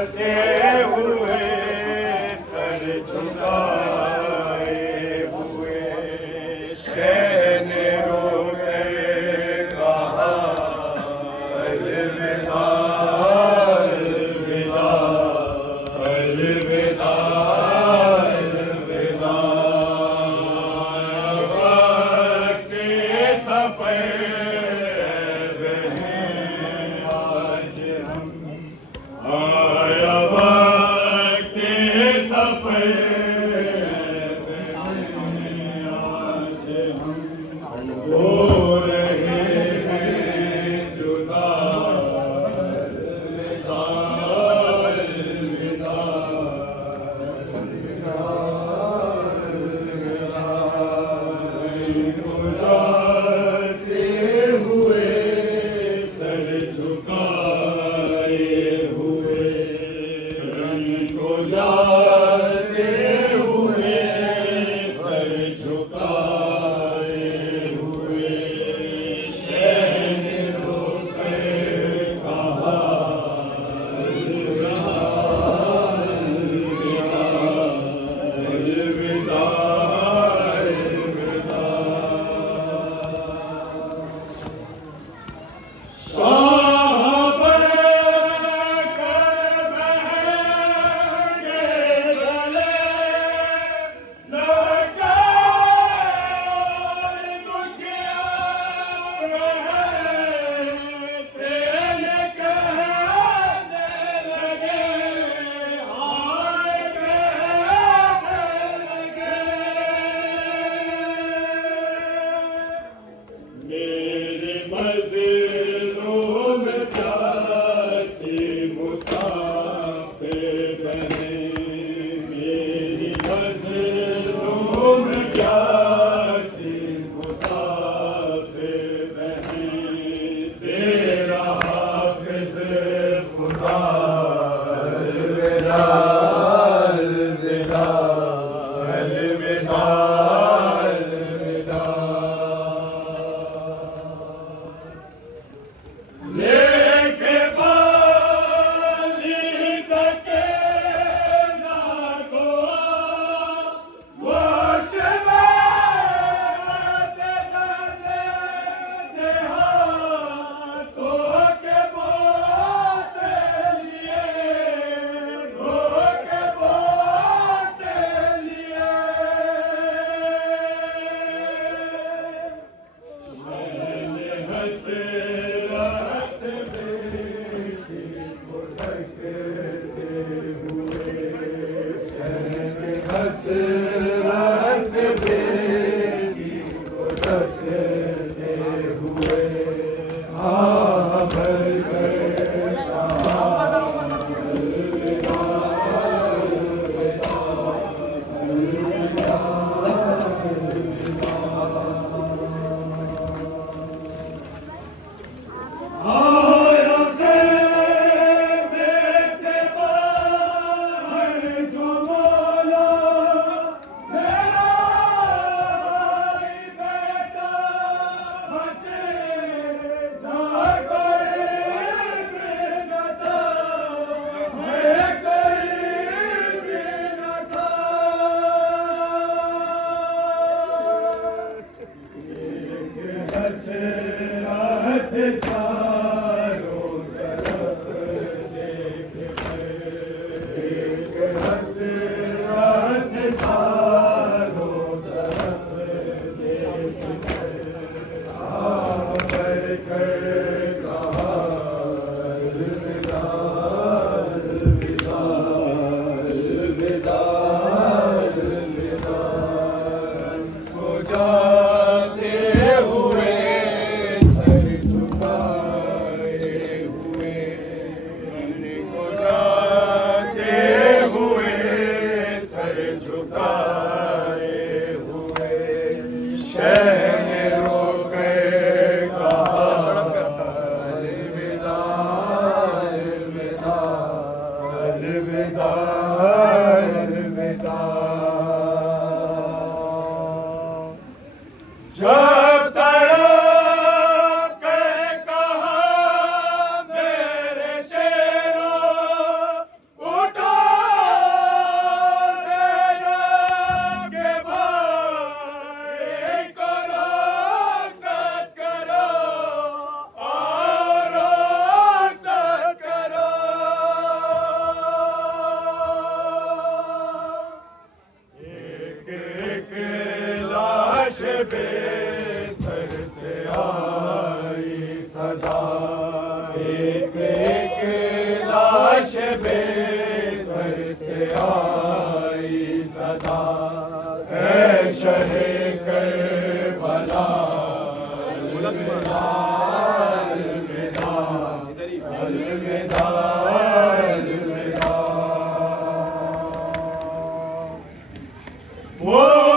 हुए सर झुकाए हुए शहन रोते कहा अलविदा अलविदा अलविदा अलविदा वक्त सफर आज हम आया वक्त सफर आज हम हो रहे हैं जुदा अलविदा अलविदा जाते हुए सर झुकाए हुए को जाते हुए सर झुकाए हुए शहन रोकर कहा अलविदा अलविदा अलविदा साहब कर बहके गले بے سر سے آئی صدا ایک ایک لاش بے سر سے آئی صدا اے شہ کربلا الوداع الوداع الوداع وہ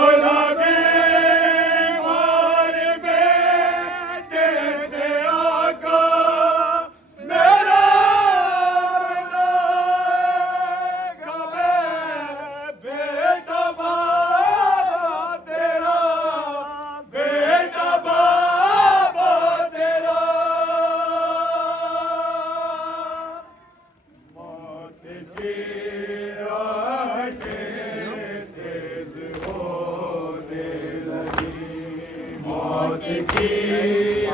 موت کی